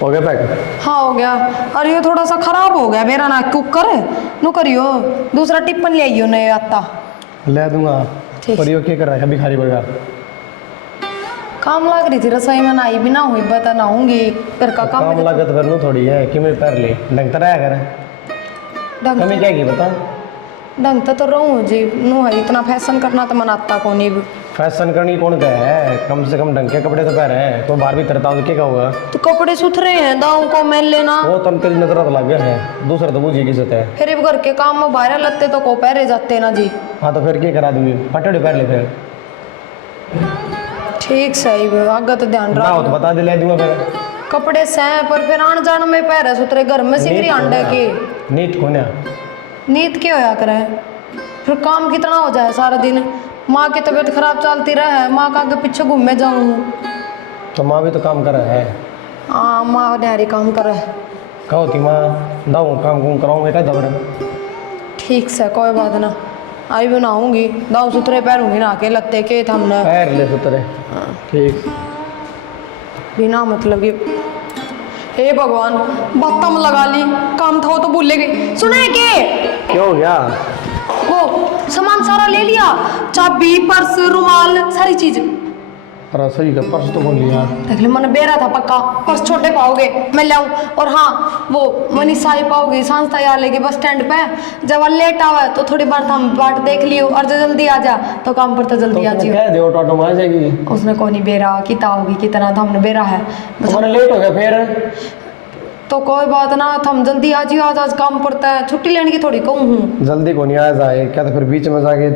हो गया पैक? हाँ हो गया। अरे ये थोड़ा सा खराब हो गया मेरा ना कुकर नु करियो दूसरा टिप्पन ले आइयो नए आता। ले दूंगा। ठीक। पर यो क्या कर रहा है भिखारी बगा? काम लग रही थी रसोई में नाई भी ना हुई बता ना होंगी फिर का काम काम लागत फिर नु थोड़ी है कि मेरे पैर ले ढंग तरह है कर। कमी क्या की बता? ढंग तो रहूँ जी नु है इतना फैशन करना तो मनाता कौन ही। फैशन करनी कौन का है? कम से कम ढंग के कपड़े तो पहने हैं। तो बाहर भी तरता हूँ क्या होगा? तो कपड़े सुथरे हैं दाऊ को मैल लेना वो तन तेरी नजर तो लग गया है दूसरा तो बुझी की सतह है। फिर ये घर के काम में बाहर लगते तो को पहरे जाते ना जी। हाँ तो फिर क्या करा दूंगी फटे पैर ले फिर। ठीक सही आगे तो ध्यान ना हो रख तो बता दे ले दूंगा फिर। कपड़े सह पर फिर आन जान में पहरे सुथरे घर में सिगरी अंडे के नीट कौन है? नींद क्या होया करे फिर काम कितना हो जाए सारा दिन। माँ की तबीयत खराब चलती रहे माँ का आगे पीछे घूमे जाऊँ। तो माँ भी तो काम कर रहा है। हाँ माँ न्यारी काम करे। कहो थी माँ दाऊ काम कुम कराऊंगे क्या दबर? ठीक से कोई बात ना आई भी नहाऊंगी दाऊ सुथरे पैरूंगी ना के लगते के हमने पैर ले सुतरे। ठीक। बिना मतलब कि हे भगवान बत्तम लगा ली काम था वो तो भूल गई। सुना के क्या हो गया? वो सामान सारा ले लिया चाबी पर्स रुमाल सारी चीज। रसोई का पर्स तो बोल लिया। देख ले मैंने बेरा था पक्का पर्स छोटे पाओगे मैं लाऊं। और हाँ वो मनीषा ही पाओगे सांस तैयार लेके बस स्टैंड पे जब वो लेट आवे तो थोड़ी बार हम बाट देख लियो और जो जल्दी आ जा तो काम पर तो जल्दी आ जियो। कह दे ऑटो में आ जाएगी। उसने कौन ही बेरा कितना होगी कितना था हमने बेरा है बस तुम्हारा लेट हो गया फिर। तो कोई बात ना हम जल्दी आ जियो आज काम पड़ता है छुट्टी लेने की थोड़ी कहूँ हूँ। जल्दी को नहीं आ जाए क्या तो फिर बीच में जाके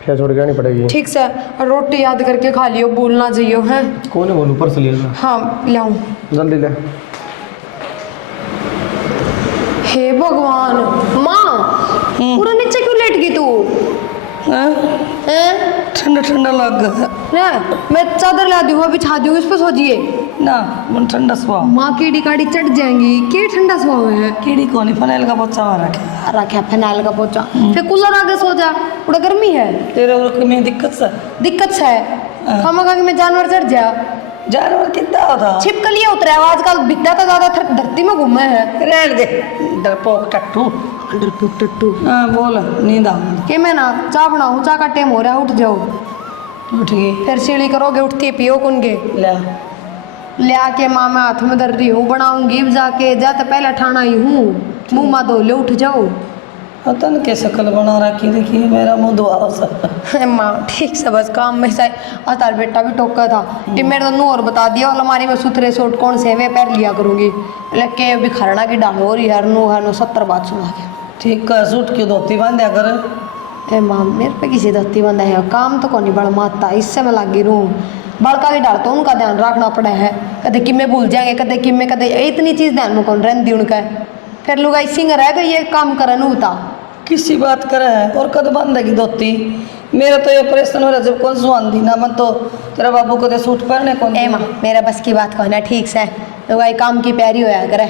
फिर छोड़ के आनी पड़ेगी। ठीक से और रोटी याद करके खा लियो भूलना चाहिए है। कौन है बोलूँ पर्स ले लो। हाँ लाऊं जल्दी ले। हे भगवान माँ पूरा नीचे क्यों लेट गई तू? ठंडा ठंडा लग गया मैं चादर ला दूँ बिछा दूँ इस पर सो जिए ना मन ठंडा सुहा माँ कीड़ी काड़ी चढ़ जाएंगी के ठंडा सुहा है। कीड़ी कोनी फनेल का पोचा मार रखे रखा फिनाइल का पोचा फिर कूलर आगे सो जा थोड़ा गर्मी है तेरे और में दिक्कत से दिक्कत है हम आगे में जानवर चढ़ जा जानवर कितना होता छिपकलियाँ उतरे आजकल बिकता तो ज्यादा धरती में घूमे है। रहने दे डरपोक टट्टू डरपोक टट्टू। हाँ बोल नींद आ के मैं ना चाय बनाऊँ चाय का टाइम हो रहा है उठ जाओ। उठ गई फिर सीढ़ी करोगे उठती पियो कुनगे ले ले आके माँ मैं हाथ में धर रही हूँ बनाऊंगी जाके जाते पहले ठाना ही हूँ मुँह मा धो ले उठ जाओ। पता नहीं कैसे कल बना रखी देखिए मेरा मुँह धुआ सा माँ ठीक से बस काम में से तार बेटा भी टोका था कि मेरे तो नू और बता दिया अलमारी में सुथरे सूट कौन से वे पैर लिया करूँगी लेके अभी खरना की डाल हो रही है नो 70 बात सुना के ठीक है सूट की धोती बांधा कर। ए माँ मेरे पे किसी धोती बंदा है काम तो कौन नहीं बड़ा माता इससे मैं लगी रहूँ बड़का भी डालता उनका ध्यान रखना पड़ा है कदे कि मैं भूल जाएंगे कदे कि मैं कदे इतनी चीज़ ध्यान में कौन रहती उनका फिर लुगाई सिंगर है ये काम करे नू बता किसी बात करे है और कद बांधेगी धोती मेरा तो ये ऑपरेशन हो रहा जब कौन सुहान दी ना मैं तो तेरा बाबू को दे सूट पहनने कौन ए माँ मेरा बस की बात कहना ठीक से लुगाई काम की प्यारी होया करे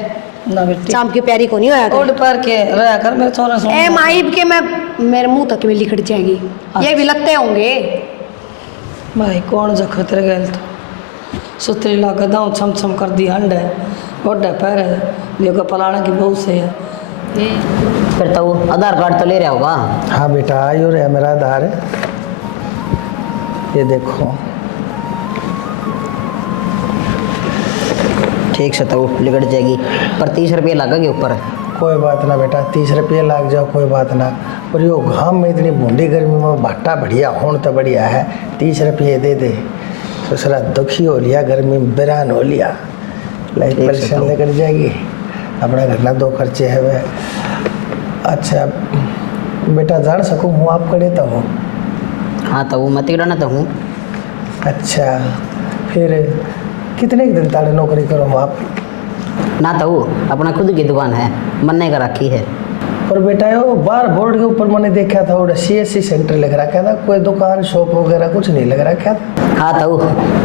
ना बेटी शाम की प्यारी को नहीं होया ओढ़ पैर के रहा कर मेरे छोरा सुन ए माइब के मैं मेरे मुंह तक में लिखट जाएगी ये भी लगते होंगे भाई कौन जख तेरे गल तो सुतरी लाग दाऊँ छम छम कर दी हंड है ओढ़े पैर है देखो पलाना की बहू से है फिर तो वो आधार कार्ड तो ले रहा होगा। हाँ बेटा आयु रे मेरा आधार है ये देखो। ठीक से तो वो लिकट जाएगी पर 30 रुपये लगेंगे ऊपर। कोई बात ना बेटा 30 रुपये लाग जाओ कोई बात ना पर यो घाम में इतनी बूंदी गर्मी में भाटा बढ़िया होने तो बढ़िया है 30 रुपये दे दे ससुरा दुखी हो लिया गर्मी में बेरान हो लिया लाइफ परेशान लेकर जाएगी अपना घर ना 2 खर्चे है वे। अच्छा बेटा जान सकूँ हूँ आप करे तो हूँ। हाँ तो वो मत गिराना तो हूँ। अच्छा फिर कितने दिन ताले नौकरी करो हम आप? ना तो वो अपना खुद की दुकान है मन्ने का रखी है। और बेटा यो बार बोर्ड के ऊपर मैंने देखा था और CSC सेंटर लग रखा था कोई दुकान शॉप वगैरह कुछ नहीं लग रखा था। हाँ तो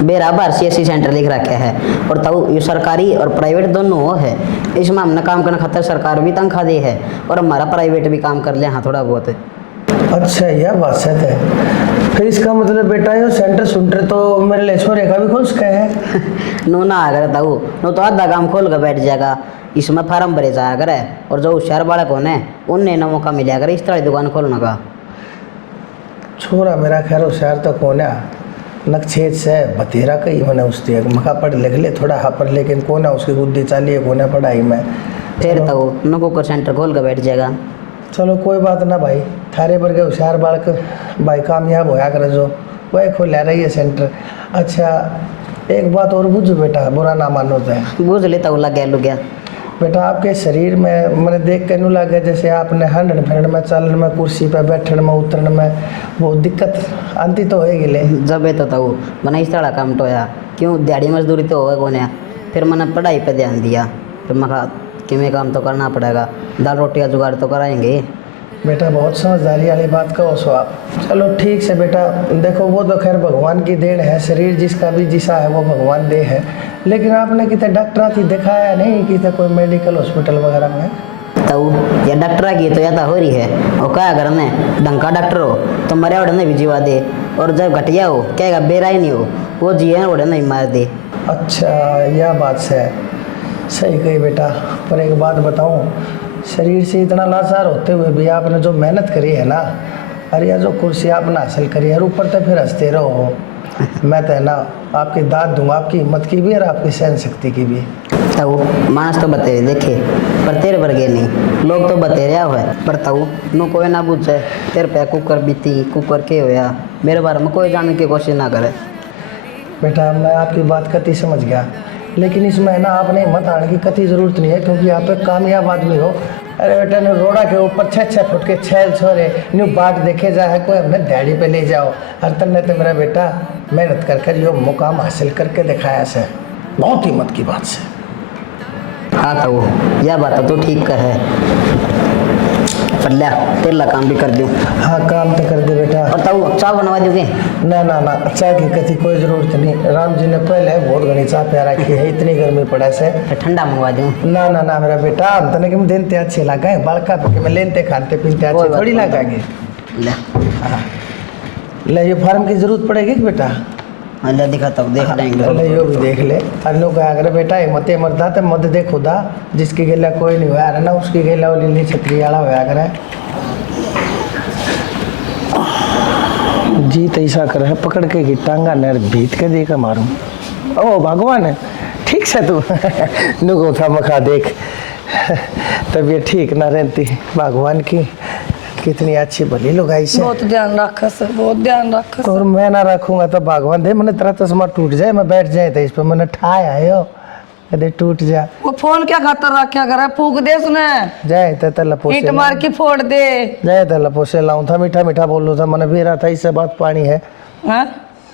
बराबर CSC सेंटर लिख रखा है और तो ये सरकारी और प्राइवेट दोनों हो है इसमें हमने काम करने खातर सरकार भी तनख्वाह दी है और हमारा प्राइवेट भी काम कर ले हाँ थोड़ा बहुत। अच्छा यह बात है फिर इसका मतलब बेटा ये सेंटर सुंटर तो मेरे लिए छोरे का भी खोल सके है। नो ना अगर ताऊ नो तो आधा काम खोल कर बैठ जाएगा, इसमें फार्म भरे जाया करे, और जो होशियार बालक होने उनने ना मौका मिला करे इस तरह दुकान खोलने का। छोरा मेरा खैर होशियार तो कोने नक्षेत से बतेरा कही मैंने उससे मका पढ़ लिख ले थोड़ा हाँ पर, लेकिन कोने उसकी बुद्धि चाली है कोने पढ़ाई में। फिर ताऊ नो को सेंटर खोल कर बैठ जाएगा। चलो कोई बात ना भाई, थारे पर के होशियार बालक भाई कामयाब होया करे जो वही खोल रही है सेंटर। अच्छा एक बात और बुझ बेटा, बुरा ना मानो तो है बुझ लेता हूँ, लग गया बेटा आपके शरीर में मैंने देख के नु लगे जैसे आपने हंडन फिरन में चलन में कुर्सी पे बैठने में उतरने में वो दिक्कत आती तो होएगी ले। जब तो ताऊ मैंने इस तरह काम टोया क्यों दिहाड़ी मजदूरी तो होगा कोने, फिर मैंने पढ़ाई पे ध्यान दिया, फिर मैं कहा कि मैं काम तो करना पड़ेगा, दाल रोटी का जुगाड़ तो कराएंगे। बेटा बहुत समझदारी वाली बात कहो सो आप। चलो ठीक से बेटा, देखो वो तो खैर भगवान की देन है, शरीर जिसका भी जिसा है वो भगवान दे है, लेकिन आपने कितने डॉक्टर थी दिखाया नहीं, कितने कोई मेडिकल हॉस्पिटल वगैरह में? तो ये डॉक्टर की तो या तो हो रही है, और क्या करने ढंग का डॉक्टर हो तो मरे उड़ने भी जीवा दे, और जब घटिया हो क्या बेरा ही नहीं हो वो जिए उड़ने ही मार दे। अच्छा यह बात से सही कही बेटा, पर एक बात बताऊं, शरीर से इतना लाचार होते हुए भी आपने जो मेहनत करी है ना, अरे यह जो कुर्सी आपने हासिल करी है, ऊपर तो फिर हंसते रहो। मैं तो है ना आपकी दाद दूंगा, आपकी हिम्मत की भी और आपकी सहन शक्ति की भी। ताऊ मानस तो बतेरे देखे पर तेरे वर्गे नहीं, लोग तो बतेरे हुए पर ताऊ नो कोई ना पूछे तेरे पे कुकर बीती कुकर के होया, मेरे बारे में कोई जानने की कोशिश ना करे। बेटा मैं आपकी बात कति समझ गया, लेकिन इसमें ना आपने हिम्मत आने की कति ज़रूरत नहीं है, क्योंकि आप एक कामयाब आदमी हो। अरे बेटा ने रोड़ा के ऊपर 6-6 फुट के छैल छोरे न्यू बाट देखे जाए, कोई हमने दिहाड़ी पे ले जाओ, हर तन्ने तो मेरा बेटा मेहनत कर कर यो मुकाम हासिल करके दिखाया से, बहुत हिम्मत की बात से। हाँ ताऊ यह बात तो ठीक कर है, पर लिया तेरा काम भी कर दूँ। हाँ काम तो कर दे बेटा। और ताऊ चाय बनवा दोगे? ना ना ना चाय की कति कोई ज़रूरत नहीं, राम जी ने पहले बहुत घनी चाय प्यार रखी है, इतनी गर्मी पड़ा से। ठंडा मंगवा दूँ? ना ना ना मेरा बेटा, हम तने कि देनते अच्छे लगा बालका पे मैं लेनते खाते पीते अच्छे थोड़ी लगाएंगे। ले हाँ ले ये फार्म की जरूरत पड़ेगी कि बेटा? ले दिखाता हूँ, देख लेंगे। ले यो भी देख ले, अन्नू का अगर बेटा हिम्मते मरदा तो मत दे खुदा, जिसकी गेला कोई नहीं हुआ ना उसकी गेला वो लीली छतरी वाला होया करे। जी तैसा कर है पकड़ के की टांगा नर भीत के देकर मारूं। ओ भगवान ठीक से तू नुगो था मखा देख तबीयत ठीक ना रहती, भगवान की कितनी अच्छी भली लुगाई से। बहुत ध्यान रखा सर, बहुत ध्यान रखा। और मैं ना रखूंगा तो भगवान दे मैंने तेरा चश्मा टूट जाए, मैं बैठ जाए तो इस पर मैंने ठाया है कदे टूट जा। वो फोन क्या खातर रखा करे, फूक दे उसने, जाए तो लपोसे ईंट मार के फोड़ दे। जाए तो लपोसे लाऊं था, मीठा मीठा बोल लो था, मैंने भी रहा था इससे बात पानी है। हाँ?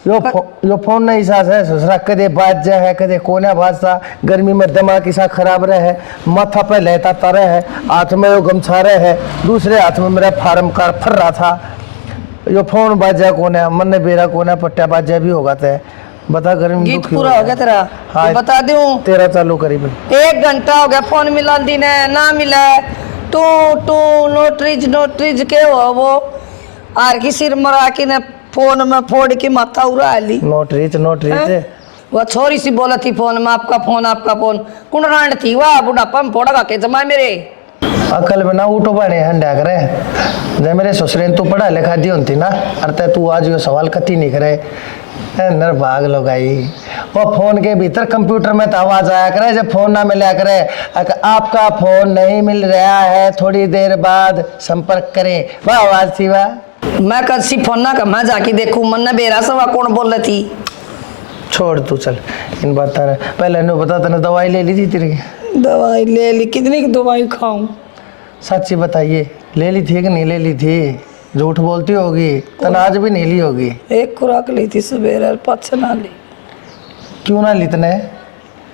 यो फोन नहीं सास है ससुरा, कदे बाज जाए है कदे कोना बाजता, गर्मी में दिमाग किसा खराब रहे है, माथा पे लेता तरे है, हाथ में यो गमछा रहे है, दूसरे हाथ में मेरा फार्म कार फर रहा था, यो फोन बाजा कोना मन ने बेरा कोना पट्टा बाजा भी होगा ते बता गर्मी गीत पूरा हो गया तेरा? हाँ, बता दूं तेरा चालू करीबन 1 घंटा हो गया, फोन मिला दी ने ना मिला, टू टू नोटरीज के हो वो आर की सिर मरा के ने फोन में फोड़ के माथा उड़ा ली। नोट रीच वो छोरी सी बोला थी फोन में आपका फोन कुण रांड थी वाह बुढ़ापा में फोड़ा के जमा मेरे अकल में ना उठो बने हंडा करे, जब मेरे ससुरे तू पढ़ा लिखा दी होती ना, अरे तू आज यो सवाल कति नहीं करे नर भाग लो गई। वो फोन के भीतर कंप्यूटर में तो आवाज आया करे, जब फोन ना मिला करे आपका फोन नहीं मिल रहा है, थोड़ी देर बाद संपर्क करें, वह आवाज थी वाह। मैं कसी फोन ना मैं जाके देखूं मन ने बेरा सवा कौन बोल रही थी। छोड़ तू चल इन बात पहले ने बता तने दवाई ले ली थी तेरी? दवाई ले ली, कितनी की दवाई खाऊं? सच्ची बताइए ले ली थी कि नहीं ले ली थी? झूठ बोलती होगी, तना आज भी नहीं ली होगी। 1 खुराक ली थी सवेरे, पाछ ना ली। क्यों ना ली तने?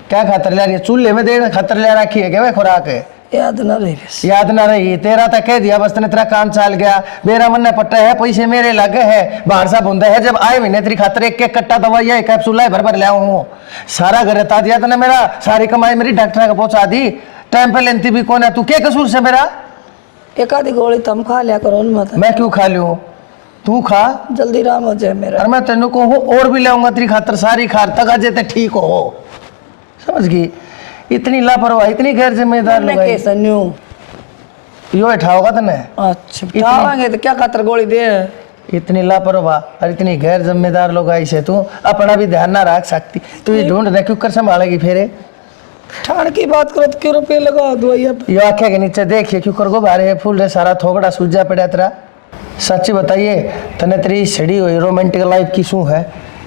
क्या खातर ले रही है? चूल्हे में देने खातर ले रखी है क्या वे खुराक है? याद ना रही बस। याद ना रही तेरा तो कह दिया बस तने, तेरा काम चल गया, मेरा मन पट्टा है, पैसे मेरे लगे है, बाहर सा बुंदा है, जब आए महीने तेरी खातर एक कट्टा दवाई है कैप्सूल भर ले आऊँ, सारा घर बता दिया तने, मेरा सारी कमाई मेरी डॉक्टर का पहुंचा दी, टाइम पे लेती भी कौन है, तू क्या कसूर से मेरा? एक आधी गोली तुम खा लिया करो, मैं क्यों खा लूँ? तू खा जल्दी राम हो जाए मेरा। और मैं तेनू को हूँ और भी लाऊंगा तेरी खातर सारी खार तक अजय ते ठीक हो। समझ गई? इतनी लापरवाही, इतनी गैर जिम्मेदार मैं लगाई। कैसे न्यू? यो बैठा होगा तने। अच्छा उठावांगे तो क्या खातर गोली दे? इतनी लापरवाह और इतनी गैर जिम्मेदार लोग आई से तू अपना भी ध्यान ना रख सकती। तू ये ढूंढ रहे क्यों कर संभालेगी फिर? ठाण की बात करो तो क्यों रुपये लगा दो अब? यो आँखें के नीचे देखिए क्यों कर गो बारे फूल रे सारा थोबड़ा सूजा पड़ा तेरा। सच्ची बताइए तने तेरी सड़ी हुई रोमांटिक लाइफ की शू है?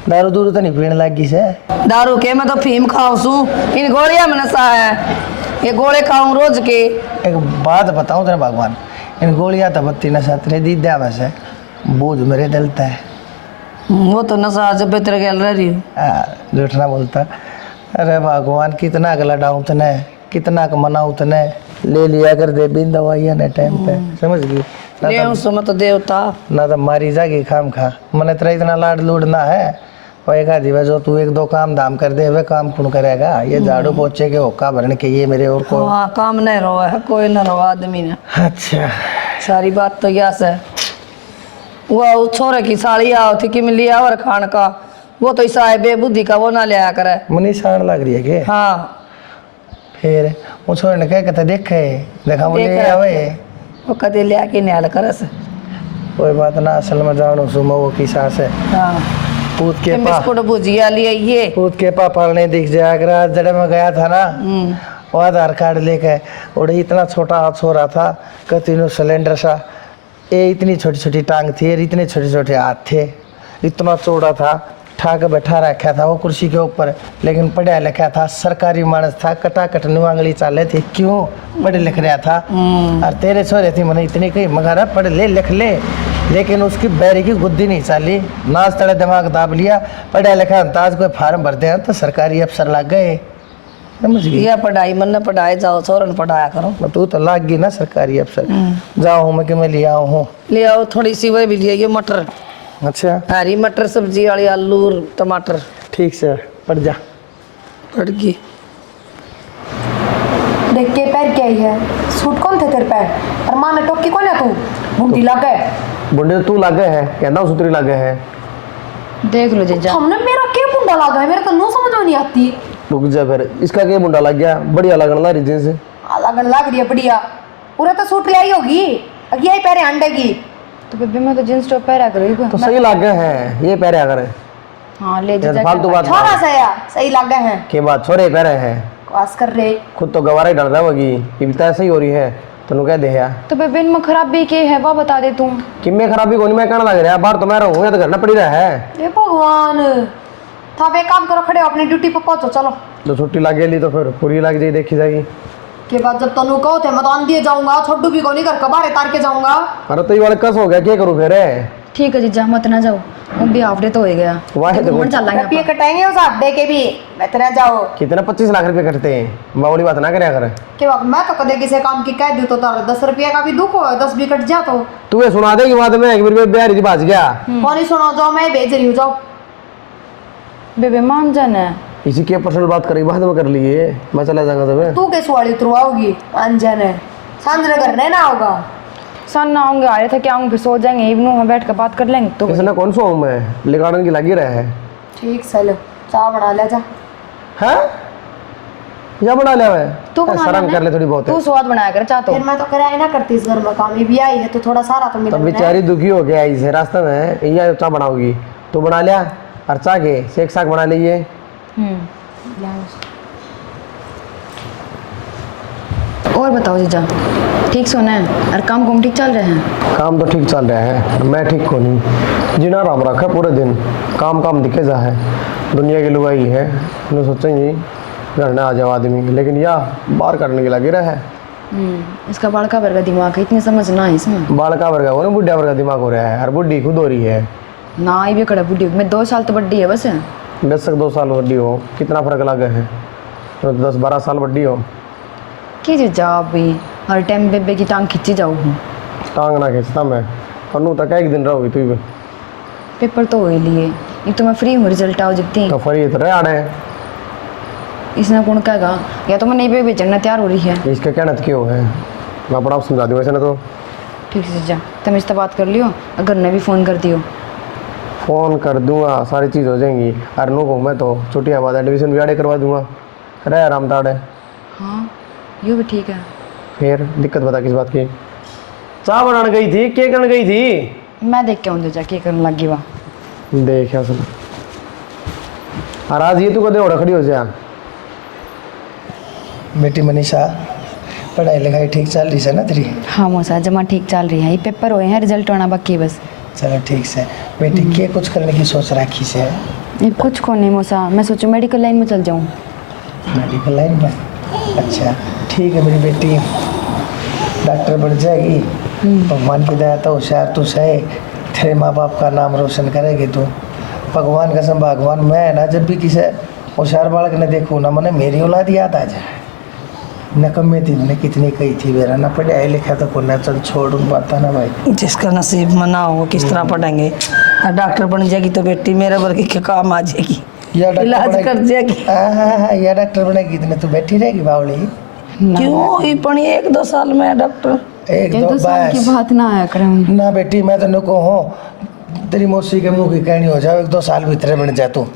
दारू दूरू तो नहीं पीने लगी से? दारू के मैं तो फीम खाऊं सू, इन गोलियां में नशा है, ये गोले खाऊं रोज के। एक बात बताऊं तेरे भगवान, इन गोलियां तो बत्ती नशा तेरे दीदा बस है, बोझ मेरे दिलता है। वो तो नशा जब भी तेरे गल रह रही हूँ। झूठ ना बोलता। अरे भगवान कितना का लड़ाऊं तने, कितना का मनाऊं तने, ले लिया कर दे बिन दवाइयां ने टाइम पे। समझ गई? ले उसो मत देवता। ना तो मारी जागी खाम खा। मैंने तेरा इतना लाड लूडना है होएगा दिवस जो तू एक दो काम धाम कर दे वे काम कौन करेगा? ये झाड़ू पोछे के होका भरने के ये मेरे और को। हाँ काम नहीं रहा है, कोई ना रहा आदमी ने। अच्छा सारी बात तो यस है। वो छोरे की साड़ी आओ थी कि मिली और खान का, वो तो ऐसा है बेबुद्धि का, वो ना लिया करे। मुनी साड़ लग रही है के? हाँ फिर वो छोरे ने क्या कहते देखे देखा मुझे देख रहा आवे वो कदे लिया के न्याल करस। कोई बात ना, असल में जानो सुमो वो की सास है। हाँ पूत के पा बिस्कुट भुजिया लिए ये। पूत के पापा ने दिख जाया अगर आज जड़े में गया था ना, वो आधार कार्ड लेके उड़े इतना छोटा हाथ सो रहा था कि तीनों सिलेंडर सा, ये इतनी छोटी छोटी टांग थी और इतने छोटे छोटे हाथ थे, इतना चौड़ा था, ठाक बैठा रखा था वो कुर्सी के ऊपर, लेकिन पढ़ा लिखा था, सरकारी मानस था, कटा कटनी आंगली चाले थे, क्यों पढ़े लिख रहा था। और तेरे छोरे थी मैंने इतनी कही मगर पढ़ ले लिख ले, लेकिन उसकी बैरी की गुद्दी नहीं चाली, नाच तड़े दिमाग दाब लिया, पढ़ा लिखा अंताज कोई फार्म भरते हैं तो सरकारी अफसर लग गए। समझ गई? ये पढ़ाई मन ने पढ़ाए जाओ, छोरन पढ़ाया करो। तू तो लाग गई ना सरकारी अफसर। जाओ मैं कि मैं ले आओ हूँ। ले आओ थोड़ी सी वही भी लिए, ये मटर, अच्छा हरी मटर सब्जी वाली, आलू और टमाटर। ठीक से पढ़ जा। पड़ गई। देख के पैर क्या ही है, सूट कौन थे तेरे पैर? और माँ ने टोकी कौन है? तू मुंडी लग गए। बुंडे तू लागे है कहना सुतरी लागे है। देख लो जीजा, हमने मेरा क्या मुंडा लगा है? मेरे तो नो समझ में नहीं आती। रुक जा फिर, इसका क्या मुंडा लग गया? बढ़िया लगन ला रही जींस। लगन लग रही है बढ़िया, पूरा तो सूट ले आई होगी, अब यही पैरे अंडे की। तो बेबी मैं तो जींस टॉप पहरा करूँगी तो सही लागे है ये पहरे अगर हाँ ले जीजा। फालतू बात छोरा सया सही लग गए हैं, के बात छोरे पहरे है क्वास कर रहे। खुद तो गवारा ही डर रहा होगी कि बिता सही हो रही है तनु कह दे यार। तो बेबी इनमें खराबी के है वो बता दे तुम। कि मैं खराबी कोनी मैं कहना लग रहा है, बाहर तो मैं रहूंगा तो घर ना पड़ी रहा है। ये भगवान था, वे काम करो, खड़े हो अपनी ड्यूटी पर पहुंचो। चलो तो छुट्टी लग गई तो फिर पूरी लग जाएगी, देखी जाएगी के बाद जब तनु कहो थे मैं तो आंधी जाऊंगा, छोटू भी को नहीं कर कबारे तार के जाऊंगा। अरे तो ये वाला कस हो गया क्या करूँ फिर? ठीक है जीजा मत ना जाओ, वो भी हाफ डे तो हो गया। वाह तो घूमने चल रहे कटाएंगे उस हाफ डे के भी, मैं तेरा जाओ। कितना 25 लाख रुपए कटते हैं, बावड़ी बात ना करे कर। के बाद मैं तो कदे किसी काम की कह दूं तो तार 10 रुपया का भी दुख हो, 10 भी कट जा तो तू ये सुना देगी बात में एक बार बिहारी जी बाज गया। कौन ही सुना, जाओ मैं भेज रही हूँ, जाओ। बेबे मान जाना इसी के पर्सनल बात करेगी बाद में कर लिए, मैं चला जाऊंगा तो मैं। तू कैसे वाली उतरू आओगी? मान जाना सांझ करने ना होगा। सन ना आऊंगे, आ रहे थे क्या आऊंगे, फिर सो जाएंगे, इवनिंग में बैठ कर बात कर लेंगे। तो किसने कौन सा हूँ मैं लिगाड़न की लगी रहा है। ठीक चलो चाय बना ले जा। हैं या बना लिया मैं तू बना शर्म ले कर ले थोड़ी बहुत तू स्वाद बनाया कर चाहता फिर मैं तो कराया ना करती इस घर में काम, ये भी आई है तो थोड़ा सारा तो तब मिला। बेचारी दुखी हो गया इसे रास्ते में, ये चाय बनाओगी तू बना लिया और चाय के शेक साग बना लीजिए। और बताओ जीजा, ठीक सोना है और काम कुम ठीक चल रहे हैं? काम तो ठीक चल रहा है, मैं ठीक को नहीं जीना राम रखा पूरे दिन काम काम दिखे जा है। दुनिया की लुगाई है मैं सोचेंगी घर में आ जाओ आदमी, लेकिन या बाहर करने के लगे रहा है। इसका बड़का वर्ग दिमाग है, इतनी समझ ना है इसमें। बालका वर्गा हो ना बुढ़िया वर्गा दिमाग हो रहा है, और बुढ़ी खुद हो रही है ना ये भी खड़ा बुढ़ी, मैं 2 साल तो बड्डी है बस। बेशक 2 साल बड्डी हो, कितना फर्क लगा है तो 10-12 साल बड्डी हो। की जीजा आप भी हर टाइम बेबे की टांग खींची जाओ हूँ। टांग ना खींचता मैं, कन्नू तक एक दिन रहोगी तू भी। पेपर तो हो ही लिए, एक तो मैं फ्री हूँ, रिजल्ट आओ जितनी। तो फरी तो रहे आड़े इसने कौन कहेगा, या तो मैं नहीं पे बेचना तैयार हो रही है। इसका कहना क्यों है, मैं अपना आप समझा दूँ वैसे ना तो ठीक है जीजा, तुम इससे बात कर लियो, अगर ने भी फ़ोन कर दियो। फ़ोन कर दूंगा, सारी चीज़ हो जाएंगी। अरनू को मैं तो छुट्टियाँ बाद एडमिशन भी आड़े करवा दूंगा, रहे आराम ताड़े। हाँ ये भी ठीक है। फिर दिक्कत बता किस बात की? चाय बनाने गई थी, क्या करने गई थी? मैं देख के आऊँ जीजा क्या करने लगी वहाँ। देख सुन, और आज ये तू कदे ओढ़ खड़ी हो जा। बेटी मनीषा, पढ़ाई लिखाई ठीक चल रही है ना तेरी? हाँ मौसा, जमा ठीक चल रही है, ये पेपर हुए हैं, रिजल्ट आना बाकी है बस। चलो ठीक से। बेटी के कुछ करने की सोच रखी से? ये कुछ को नहीं मौसा, मैं सोचूं मेडिकल लाइन में चल जाऊँ। मेडिकल लाइन में? अच्छा ठीक है मेरी बेटी, डॉक्टर बन जाएगी। भगवान की दया तो होशियार तू सहे, तेरे माँ बाप का नाम रोशन करेगी तू। भगवान कसम, भगवान मैं ना जब भी किसी होशियार बालक ने देखूँ ना, मैंने मेरी औलाद याद आ जाए। नकम्मे थी मैंने कितनी कही थी, मेरा ना पढ़ाई लिखा तो को ना, चल छोड़ पाता ना भाई। जिसका नसीब में ना हो किस तरह पढ़ेंगे। और डॉक्टर बन जाएगी तो बेटी मेरे वर्ग के काम आ जाएगी, या इलाज कर जाएगी। हाँ, या डॉक्टर बनेगी इतने तू बैठी रहेगी बावली? क्यों ये पढ़ी 1-2 साल में डॉक्टर? एक ये दो तो साल की बस बात ना आया करें। ना बेटी, मैं तो नको हूँ तेरी मौसी के मुंह की कहनी हो जाओ, 1-2 साल भीतर बन जा तू।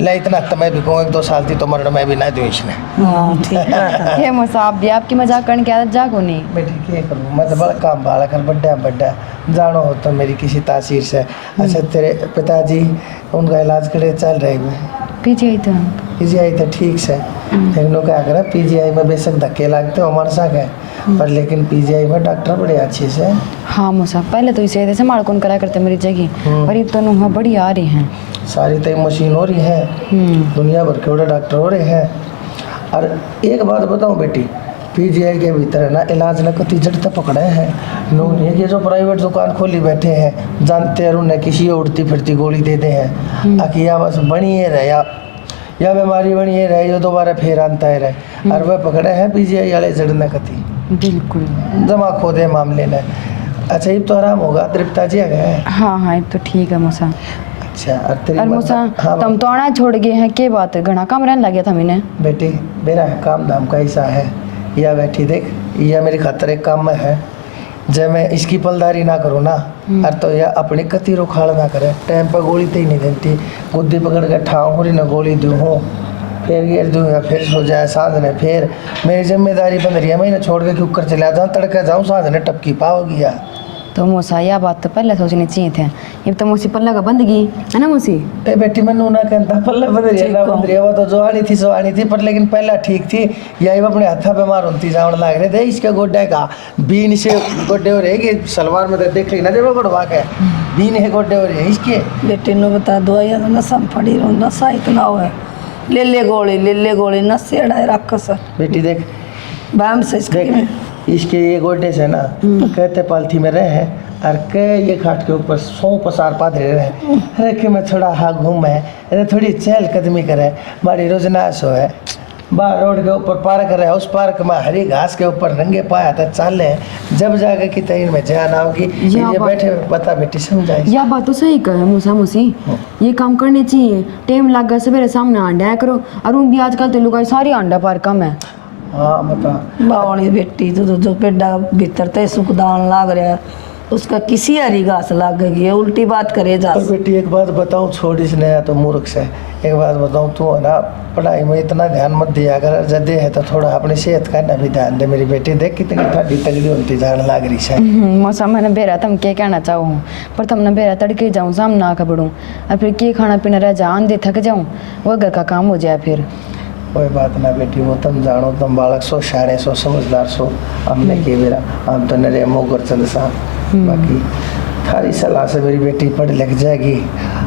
ले इतना तो मैं भी कहूँ 1-2 साल थी तो मरण मैं भी ना दूँ इसने। हाँ ठीक है। हे मौसा, आप भी आपकी मजाक करने की आदत जागो नहीं। बेटी क्या करूँ, मैं तो बड़ा काम बाला कर बड्डा जानो हो तो मेरी किसी तासीर से। अच्छा तेरे पिताजी उनका इलाज करे चल रही है? पीछे तो पीजीआई तो ठीक से, लेकिन लोग क्या करें पीजीआई में बेशक धक्के लगते हो हमारे साथ है, पर लेकिन पीजीआई में डॉक्टर बड़े अच्छे से। हाँ मौसा, पहले तो इसे ऐसे माड़ कौन करा करते मेरी जगह, पर ये तो नुहा बड़ी आ रही हैं। सारी तय मशीन हो रही है, दुनिया भर के बड़े डॉक्टर हो रहे हैं। और एक बात बताऊं बेटी, पीजीआई के भीतर है ना इलाज न कति जड़ता पकड़े हैं लोग। ये जो प्राइवेट दुकान खोली बैठे हैं, जानते हैं उन्हें किसी उड़ती फिरती गोली देते हैं आखिर या बस बनी है रहे या बीमारी बनी है रहे, जो दोबारा फिर आता है रहे। और वह पकड़े हैं पीजीआई वाले जड़ने कति, बिल्कुल जमा खो दे मामले में। अच्छा ये तो आराम होगा, तेरे पिताजी आ गए? हाँ हाँ, ये तो ठीक है मौसा। अच्छा और तेरी और मौसा, हाँ तुम तो आना छोड़ गए हैं, के बात घना काम रहने लग गया था मैंने। बेटी मेरा काम धाम का ऐसा है, या बैठी देख, यह मेरी खातर एक काम में है। जब मैं इसकी पलदारी ना करूँ ना, और तो यह अपनी कती रुखाड़ ना करे, टाइम पर गोली तो ही नहीं देती, गुद्दी पकड़ के ठाऊँ हो रही ना गोली दूँ हूँ, फिर गिर दूँ या फिर सो जाए साँझ ने। फिर मेरी जिम्मेदारी बन रही है, मैं इन्हें छोड़ के क्यों कर चला जाऊँ, तड़के जाऊँ साँझ ने टपकी पाओगी या। तो मौसा यह बात तो पहले सोचनी चाहिए थे, ये तो मौसी पल्ला का बंदगी है ना मौसी। ए बेटी मैं ना कहता पल्ले बंद रही है ना बंद रही है, वो तो जो आनी थी पर लेकिन पहला ठीक थी। यही वो अपने हाथा बीमार होती जावन लाग रहे थे, इसके गोड्डे का बीन से गोड्डे हो रहे कि सलवार में तो देख ली ना जब गड़वा के बीन है गोड्डे हो रहे हैं इसके। बेटी ने बता दवाइयाँ तो नशा में पड़ी रहूँ, नशा इतना हो है, ले गोली नशे अड़ाए रख सर। बेटी देख बैम से देख इसके ये गोड्डे से ना कहते पालथी में रहे हैं, और के ये खाट के ऊपर 100 पसार पादरे रहे। अरे कि मैं थोड़ा हाँ घूमे, अरे थोड़ी चहल कदमी करे, हमारी रोजनाश है। बाहर रोड के ऊपर पार्क रहे, उस पार्क में हरी घास के ऊपर रंगे पाया था चाले, जब जाके कि तैन में जान आओगी। ये बैठे बता बेटी समझाई। यह बात तो सही कहे मौसा मौसी, ये काम करने चाहिए। टाइम लग गया सवेरे सामने अंडा करो, और उन भी आजकल तो लोग सारी अंडा पार कम है। हाँ बता बावणी बेटी तो जो पेड़ा भीतर ते सुखदान लाग रहा है, उसका किसी हरी घास लाग गई है, उल्टी बात करे जा। और बेटी एक बात बताऊँ, छोड़ इसने या तो मूर्ख से एक बात बताऊँ, तू है ना पढ़ाई में इतना ध्यान मत दिया अगर जदे है तो थोड़ा अपनी सेहत का ना भी ध्यान दे। मेरी बेटी देख कितनी ठंडी तगड़ी होती जान लाग रही है। मौसा मैंने बेरा तुम क्या कहना चाहो हूँ, पर तुमने बेरा तड़के जाऊँ सामने आकर बढ़ूँ, और फिर क्या खाना पीना रह जा आंधे थक जाऊँ, वह घर का काम हो जाए फिर। कोई बात ना बेटी, वो तुम जानो, तुम बालक सो शाणे सो समझदार सो, हमने के बेरा हम तो नरे मोगर चंद सा। बाकी थारी सलाह से मेरी बेटी पढ़ लिख जाएगी।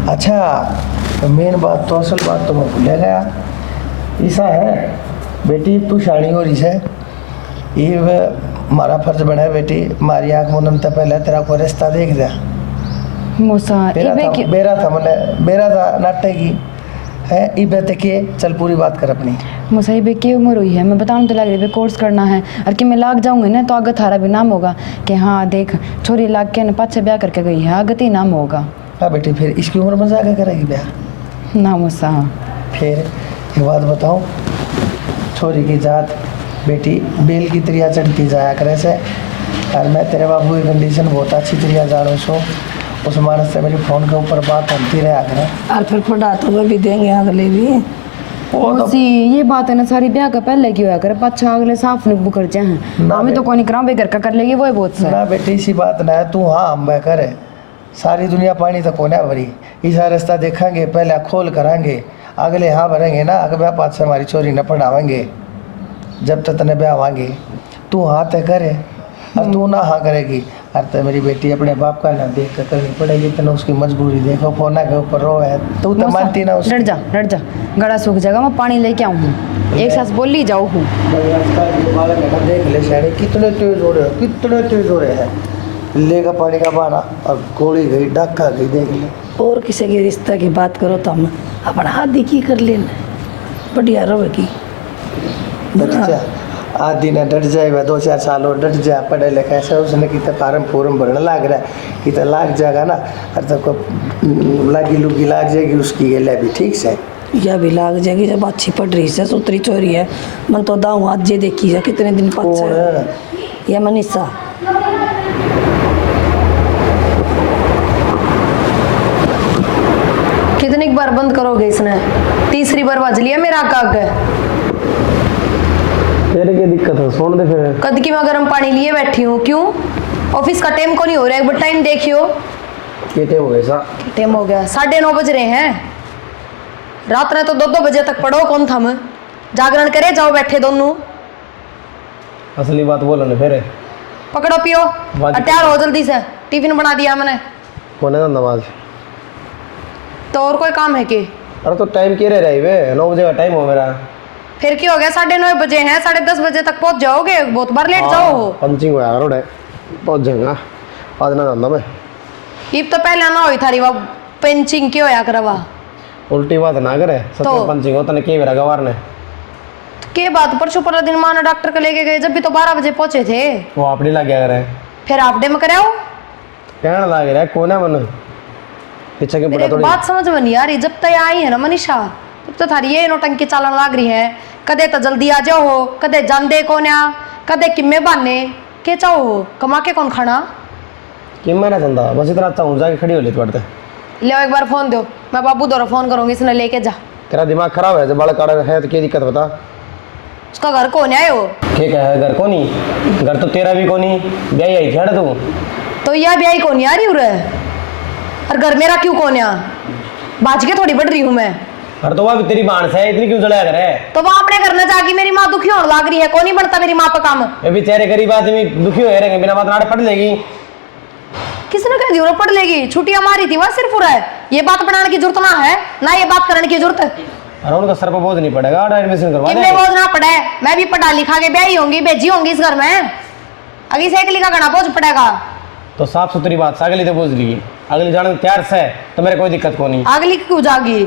अच्छा तो मेन बात तो असल बात तो मैं भूल गया, ऐसा है बेटी तू शाणी हो रही है, ये हमारा फर्ज बना है बेटी, हमारी आँख मुनम तो पहले तेरा कोई रिश्ता देख दिया। मौसा बेरा था नाटक की है इबे तकिए, चल पूरी बात कर अपनी। मुसाहिबे की उम्र हुई है, मैं बताऊँ तो लग रही है कोर्स करना है, और कि मैं लाग जाऊंगी ना तो आगे थारा भी नाम होगा कि हाँ देख छोरी लाग के ना पाछे ब्याह करके गई है, आगे ही नाम होगा। हाँ बेटी फिर इसकी उम्र में जाकर करेगी ब्याह ना मुसा। फिर एक बात बताऊँ, छोरी की जात बेटी बेल की त्रिया चढ़ती जाया करे से और मैं तेरे बाबू की कंडीशन बहुत अच्छी तरह जानू सो। उस मानस से मेरी फ़ोन के ऊपर बात होती रहा करें। और फिर पढ़ा तो वे भी देंगे अगले भी। मौसी ये बात है ना सारी ब्याह का पहले की होया करे, पाछा अगले साफ नहीं बुकर जाए हैं। ना हमें तो कोई नहीं करा घर का कर लेगी वो बहुत सा। ना बेटी इसी बात ना है, तू हाँ मैं करे सारी दुनिया पानी तक होने भरी। ऐसा रास्ता देखेंगे पहले खोल करांगे, अगले हाँ भरेंगे ना। अगर ब्याह पात से हमारी चोरी न पढ़ावेंगे जब तक तने ब्याह आवांगे। तू हाँ तय करे और तू ना हाँ करेगी और तो मेरी बेटी अपने बाप का ना देख कर करनी पड़ेगी। तो उसकी मजबूरी देखो, फोना के ऊपर रो है तू तो मानती ना उसकी। डर जा गला सूख जाएगा, मैं पानी लेके आऊँ हूँ, एक साथ बोल ली जाओ हूँ। बालक है ना, देख ले शायद कितने तेज हो रहे हो, कितने तेज हो रहे हैं। लेगा पानी का बहाना और गोली गई डाका गई, देख ले। और किसी के रिश्ते की बात करो तो हम अपना हाथ की कर लेना बढ़िया रहेगी। डट जा आदि ने डट जाए, 2-4 साल और डट जा। पढ़े लिखे से उसने कितना फार्म भरने लग रहा है, कितना लाग जाएगा ना। और तब लागी लुगी लाग जाएगी उसकी, ये ले भी ठीक से यह भी लाग जाएगी जब अच्छी पढ़ रही है, सुतरी चोरी है। मन तो दाऊ आज जे देखी जा कितने दिन पास ये मनीषा। कितनी बार बंद करोगे इसने? तीसरी बार बज लिया मेरा काग। तेरे क्या दिक्कत है, सुन दे फिर। कद की मैं गर्म पानी लिए बैठी हूँ, क्यों? ऑफिस का टाइम को नहीं हो रहा है, एक बार टाइम देखियो। ये टाइम हो गया सा, टाइम हो गया 9:30 बज रहे हैं। रात ने तो 2-2 बजे तक पढ़ो, कौन थम जागरण करे जाओ बैठे दोनों। असली बात बोलो ना फिर। पकड़ो पियो और तैयार हो जल्दी से, टिफिन बना दिया मैंने। कौन है नमाज? तो और कोई काम है कि? अरे तो टाइम क्या रह रही है, 9 बजे का टाइम हो मेरा। फिर क्या हो गया, 9:30 बजे हैं, 10:30 बजे तक पहुंच जाओगे। बहुत बार लेट जाओ। पंचिंग हो यार रोड पहुंच जाएगा आज ना जानना मैं। ईब तो पहले ना हुई थारी वो पेंचिंग क्यों होया करवा। उल्टी बात ना करे, सच तो? में पंचिंग होता ने के मेरा गवार ने। के बात परसों पूरा दिन मानो डॉक्टर को लेके गए, जब भी तो 12 बजे पहुंचे थे। वो अपनी लग गया करे, फिर हाफ डे में कराओ। कहना लग रहा है कौन है मन पीछे के मेरी पड़ा एक थोड़ी। बात समझ में नहीं आ रही, जब तक आई है ना मनीषा तब तो थारी ये नौटंकी चालन लग रही है। कदे तो जल्दी आ जाओ हो, कदे जांदे कोन्या, कदे किम्मे बाने के चाहो हो, कमा के कौन खाना। कि मैंने चंदा बस इतना अच्छा हूँ जाके खड़ी हो लेती पड़ते। ले एक बार फोन दो, मैं बाबू दोरा फोन करूंगी, इसने लेके जा। तेरा दिमाग खराब है, जब बाल काटा है तो क्या दिक्कत बता। उसका घर कौन है वो? ठीक है घर को नहीं, घर तो तेरा भी को नहीं, ब्याह आई थी तू। तो यह ब्याह कौन आ रही उरे, और घर मेरा क्यों कौन आ? बाज के थोड़ी बढ़ रही हूँ मैं। अरे तो वह भी तेरी बाण से इतनी क्यों जलाया करे। तो वहां अपने घर में जाके मेरी माँ दुखी होने लग रही है, कौन नहीं बनता मेरी माँ पे काम। ये भी चेहरे गरीब आदमी दुखी हो रहेंगे, बिना बात नाड़ पड़ लेगी। किसने कह दी पढ़ लेगी? छुट्टियां मारी थी वह सिर्फ हो रहा है, ये बात बनाने की जरूरत ना है, ना ये बात करने की जरूरत है। अरे उनका सर पर बोझ नहीं पड़ेगा, एडमिशन करवा कितने बोझ ना पड़े, मैं भी पढ़ा लिखा के ब्याही होंगी, भेजी होंगी इस घर में, अभी से एक लिखा घना बोझ पड़ेगा। तो साफ सुथरी बात, अगली तो बोझ ली, अगली जाने तैयार से तो मेरे कोई दिक्कत को नहीं। अगली क्यों जागी,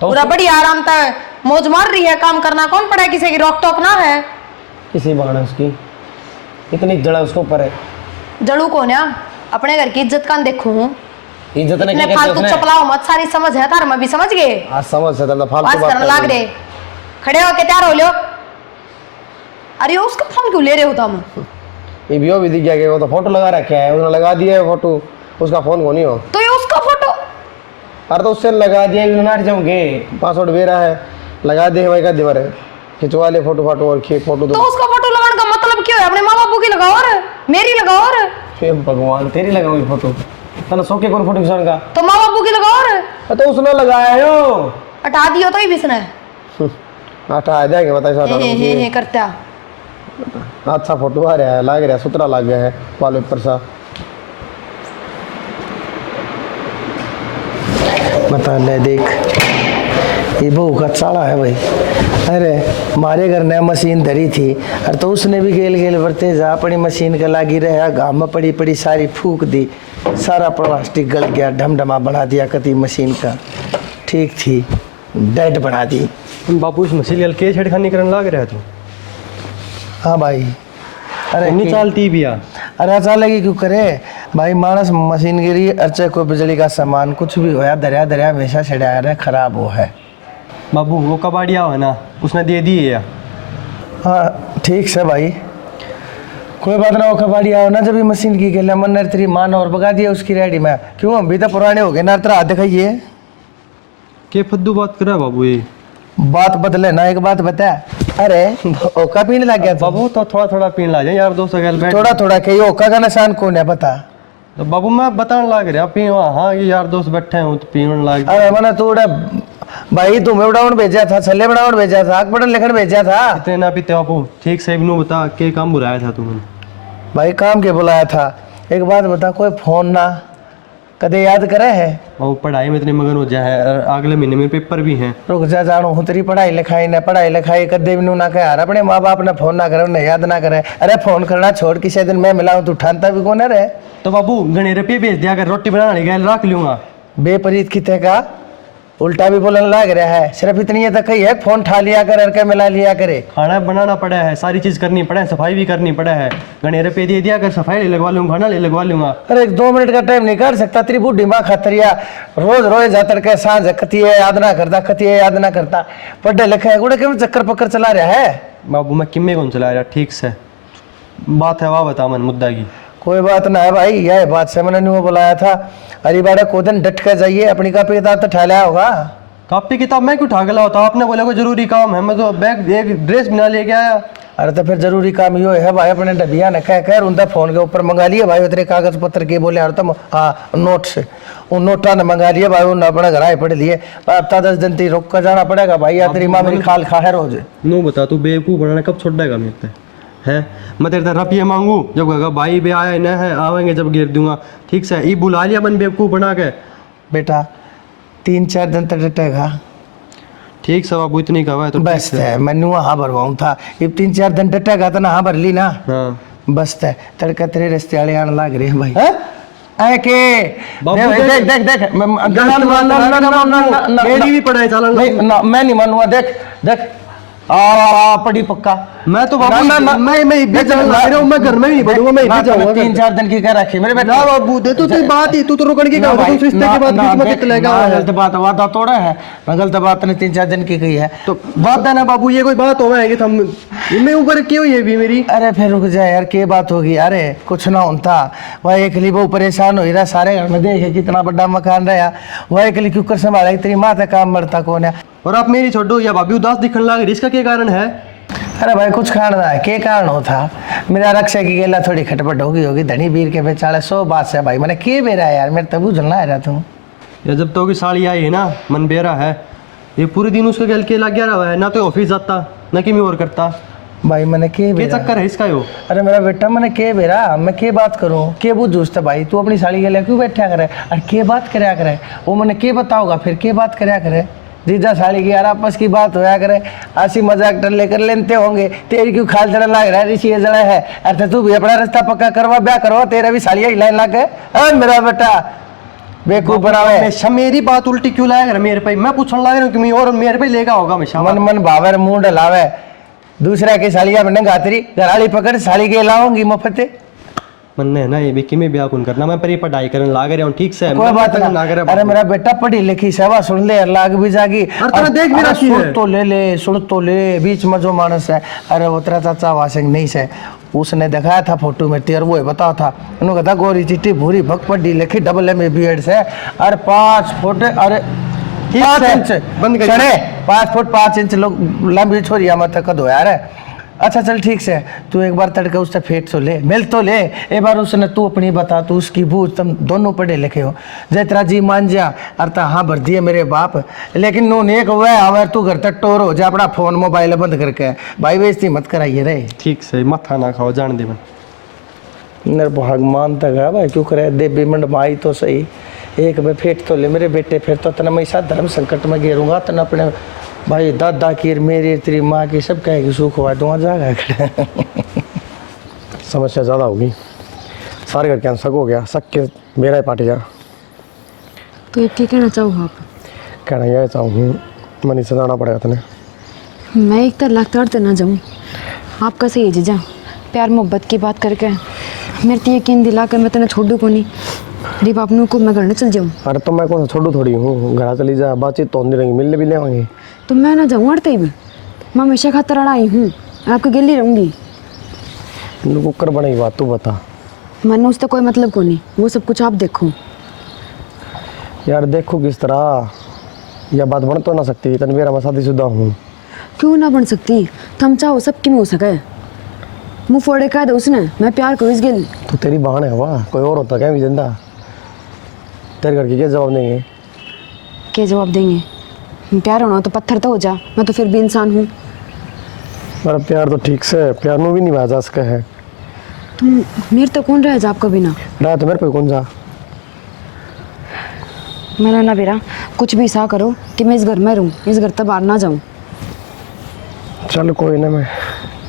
तो पूरा बड़ी आराम तक मौज मार रही है, काम करना कौन पड़ा है, किसी की रोक टोक ना है। किसी बहाने उसकी इतनी जड़ा उसको ऊपर है। जड़ू कौन है? अपने घर की इज्जत कान देखू हूँ, इज्जत ने क्या कहते फालतू उसने? चपलाओ मत, सारी समझ है तार में भी, समझ गए? आज समझ से तो फालतू बात बात करने कर लाग रही। रहे, खड़े होके तैयार हो लो। अरे उसका फोन क्यों ले रहे हो तुम? ये भी दिख गया कि वो तो फोटो लगा रखा है, उसने लगा दिया है फोटो, उसका फोन को नहीं हो। तो ये उसका फोटो? अरे तो उससे लगा दिया, नाट जाऊंगे पासवर्ड मेरा है, लगा दे वही का दीवार है, खिंचवा ले फोटो फाटो और फोटो तो उसका फोटो लगाने का मतलब क्यों है? अपने माँ बापू की लगाओ और मेरी लगाओ और हे भगवान तेरी लगाऊंगी फोटो, तना सो के कौन फोटो खिंचवाने का? तो माँ बापू की लगाओ और तो उसने लगाया हो, हटा दियो तो ही बिसने हटा देंगे बता हे करता। अच्छा फोटो आ रहा है, लग रहा है सुतरा लग गया है वाल ऊपर सा। बता ले देख, ये बहू का चाड़ा है भाई। अरे मारे घर ने मशीन धरी थी, और तो उसने भी गेल गेल बरते जा अपनी मशीन के लागी रहा, गाँव में पड़ी पड़ी सारी फूक दी, सारा प्लास्टिक गल गया, ढमढमा बना दिया कति मशीन का, ठीक थी डेड बना दी। बापू इस मछली के छेड़खानी करने लग रहा तू? हाँ भाई, अरे नहीं चलती भी आ। अरे अच्छा लगी क्यों करे भाई, मानस मशीन गिरी, अर्चे को बिजली का सामान कुछ भी होया, दरिया दरिया हमेशा छड़ा रहे, खराब हो है। बाबू वो कबाड़िया हो ना, उसने दे दी है। हाँ ठीक से भाई, कोई बात ना, वो कबाड़ी आओ ना जब भी मशीन की गल मन नर तेरी मान और बगा दिया उसकी रेडी में। क्यों हम भी तो पुराने हो गए ना, तेरा हाथ दिखाइए। के फद्दू बात कर रहा है बाबू ये? बात बदले ना, एक बात बता। अरे ओका पीने लग गया बाबू तो थोड़ा थोड़ा पीने ला जाए यार, दोस्तों के बैठ। थोड़ा थोड़ा के ओका का निशान कौन है पता? तो बाबू मैं बताने लग रहा पी, हाँ ये यार दोस्त बैठे हैं तो पीने लग। अरे मैंने तू भाई तुम्हें उड़ावन भेजा था, छल्ले बनावन भेजा था, पढ़न लिखन भेजा था। इतने ना पीते बापू, ठीक से इन्हों बता के काम बुलाया था तुमने? भाई काम के बुलाया था। एक बात बता, कोई फोन ना कदे याद करे है? और पढ़ाई में इतने मगन हो जाए है, अगले महीने में पेपर भी हैं। रुक जा जानू हूँ तेरी पढ़ाई लिखाई कदे भी ना कह अपने माँ बाप ने फोन ना करे, उन्हें याद ना करे। अरे फोन करना छोड़, किसी दिन मैं मिलाऊं तू ठानता भी कौन है रे? तो बाबू गणे रुपये भेज दिया, अगर रोटी बनाने गए रख लूंगा। बेपरीत कितने का उल्टा भी बोलने लग रहा है। सिर्फ इतनी तक ही है, फोन ठा लिया कर के मिला लिया करे। खाना बनाना पड़ा है, सारी चीज करनी पड़ा है, सफाई भी करनी पड़ा है। गणे रुपये दे दिया, अगर सफाई लगवा लूंगा, खाना लगवा लूंगा। अरे 2 मिनट का टाइम नहीं कर सकता? तेरी बुढ़ी माँ खतरिया रोज रोज जातर के सांझ कती है याद ना करता, कती है याद ना करता। पढ़े लिखे है गुड़े क्यों चक्कर पक्कर चला रहा है? बाबू मैं किम्मे कौन चला रहा, ठीक से बात है वाह बता मन मुद्दा की। कोई बात ना है भाई, यह बात से मैंने नहीं बुलाया था। अरे बाड़ा को दिन डट कर जाइए, अपनी कापी किताब तो ठा लिया होगा। कापी किताब मैं क्यों उठा के लाया था? आपने बोला कोई जरूरी काम है, मैं तो बैग एक ड्रेस बना लेके आया। अरे तो फिर जरूरी काम यो है भाई, अपने डबिया ने कह उनका फोन के ऊपर मंगा लिए भाई, तेरे कागज पत्र के बोले और तुम हाँ नोट से उन नोटा ने मंगा लिए भाई, उन अपने घर आए पढ़ लिए। हफ्ता 10 दिन ती रुक कर जाना पड़ेगा भाई, या तेरी माँ मेरी खाल खा है रोज। नो बता तू बेवकूफ बनाना कब छोड़ेगा मेरे से? है मैं तेरे से रुपये मांगू जब कहेगा भाई बे आए न है आवेंगे जब गिर दूंगा, ठीक से ये बुला लिया मन बेवकूफ बना के। बेटा 3-4 दिन तक डटेगा, ठीक से बाबू इतनी कहा है तो बस है। मैंने वहाँ भरवाऊँ था, ये 3-4 दिन डटेगा तो ना हाँ भर ली ना, हाँ बस है। तड़का तेरे रिश्ते वाले आने लग रहे हैं भाई। है के देख देख देख मेरी भी पढ़ाई चला मैं नहीं मानूंगा। देख देख पड़ी पक्का। मैं तो बाबू मैं घर में नहीं बढ़ूंगा, मैं ही जाऊंगा। 3-4 दिन की क्या रखी मेरे बेटे? ना बाबू दे तू बात ही तू तो रुकने की कहा था, तू रिश्ते के बाद बीच में कित लेगा? गलत बात वादा तोड़ा है, गलत बात ने 3-4 दिन की कही है तो बात है ना बाबू, ये कोई बात हो है हम मैं ऊपर क्यों ये भी मेरी? अरे फिर रुक जा यार, क्या बात होगी? अरे कुछ ना होता वह एक लिए वो परेशान हो रहा, सारे घर में देखे कितना बड़ा मकान रहा, वह एक लिए क्यों कर संभाला, तेरी माँ का काम मरता कौन है? और आप मेरी छोड़ो या भाभी उदास दिखने लगे, इसका क्या कारण है? अरे भाई कुछ खाना है, क्या कारण होता? मेरा रक्षा की गेला थोड़ी खटपट होगी धनी वीर के बेचारे 100 बात से भाई मैंने के बेरा यार, मेरे तब उजलना है रहा तुम या जब तो की साड़ी आई है ना मन बेरा है, ये पूरे दिन उसके गल के लग गया रहा है ना, तो ऑफिस जाता ना कि मैं और करता भाई मैंने के बेरा चक्कर है इसका यो? अरे मेरा बेटा मैंने के बेरा मैं के बात करूं, के बुझ जूझता भाई, तू अपनी साड़ी के लिए क्यों बैठा करे और के बात करया करे? वो मैंने के बताओगा फिर के बात करया करे? जीजा साड़ी की यार आपस की बात होया करे, हंसी मजाक डर लेकर लेते होंगे। तेरी क्यों खाल चढ़ा लग रहा है, ऋषि जड़ा है? अरे तू भी अपना रास्ता पक्का करवा, ब्याह करवा, तेरा भी साड़िया ही लाइन लग गए। मेरा बेटा बेवकूफ बनावे। हमेशा मेरी बात उल्टी क्यों लाया मेरे पे? मैं पूछने लग रहा हूँ कि और मेरे पे लेगा होगा हमेशा। मन मन भावे मुंह डलावे, दूसरा की साड़िया बने गातरी घराली पकड़ साड़ी के लाऊंगी मुफ्त। मन है ना ये भी कि मैं ब्याह कौन करना, मैं पर पढ़ाई करने लाग रहा हूँ, ठीक से कोई बात ना। अरे मेरा बेटा पढ़ी लिखी सेवा सुन ले, लाग भी जागी। देख भी रखी है, सुन तो ले बीच में जो मानस है। अरे वो तेरा चाचा वासिंग नहीं से, उसने दिखाया था फोटो में तेरे, वो बताओ था उन्होंने कहा गोरी चिट्टी भूरी भग पढ़ी लिखी AA से, अरे 5 फुट अरे 5 इंच बंद कर 5 फुट 5 इंच लोग लंबी छोरी मत कद हो यार। अच्छा चल ठीक से, तू एक बार तड़के उससे फेंट तो ले, मिल तो ले एक बार उसने, तू अपनी बता, तू उसकी बूझ, तुम दोनों पढ़े लिखे हो। जय तेरा जी मान जा अरता हाँ भर दिए मेरे बाप, लेकिन नून एक वह अवर तू घर तक टोर हो जा, अपना फोन मोबाइल बंद करके भाई बेइज्जती मत कराइए रे। ठीक से मथा ना खाओ जान दे। भगवान तक है भाई क्यों करे, देवी मंड माई तो सही, एक बार फेंट तो ले मेरे बेटे, फिर तो तना मैं साथ धर्म संकट में घेरूंगा, तना अपने भाई दादा की मेरी तेरी माँ की सब कहेगी सुख हुआ तो वहाँ जाएगा। समस्या ज़्यादा होगी, सारे घर के शक हो गया, शक के मेरा ही पार्टी जा। तो ये क्या कहना चाहो आप? कहना यह चाहूँ मनी से जाना पड़ेगा तने। मैं एक तरह लगता ना जाऊँ, आपका सही है जीजा, प्यार मोहब्बत की बात करके मेरे तो यकीन दिला कर मैं तेने छोड़ दूँ को नहीं, रीब आपनों को मैं घर न चल जाऊँ। अरे तो मैं कौन सा छोड़ू थोड़ी हूँ, घर चली जा, बातचीत तो होती रहेंगी, मिलने भी लेवाएंगे। तो मैं ना जाऊँ अड़ते ही भी, मैं हमेशा खातर आई हूँ, आपके गिल्ली रहूँगी। कुकर बनेगी बात तू बता। मैंने उससे कोई मतलब को नहीं, वो सब कुछ आप देखो। यार देखो किस तरह यह बात बन तो ना सकती, तन मेरा मैं शादीशुदा हूँ। क्यों ना बन सकती? तुम चाहो सबकी में हो सके। मुँह फोड़े कह दे उसने मैं प्यार करूँ इस गिल। तो तेरी बहन है वाह, कोई और होता क्या भी जिंदा? तेरे घर की क्या जवाब नहीं है? क्या जवाब देंगे? प्यार होना तो पत्थर तो हो जा, मैं तो फिर भी इंसान हूँ। मेरा प्यार तो ठीक से प्यार में भी नहीं जा सका है। तुम मेरे तो कौन रह जा आपका बिना? रहा तो मेरे पे कौन जा। मैंने ना बेरा कुछ भी ऐसा करो कि मैं इस घर में रहूँ, इस घर तक बाहर ना जाऊँ। चल कोई ना, मैं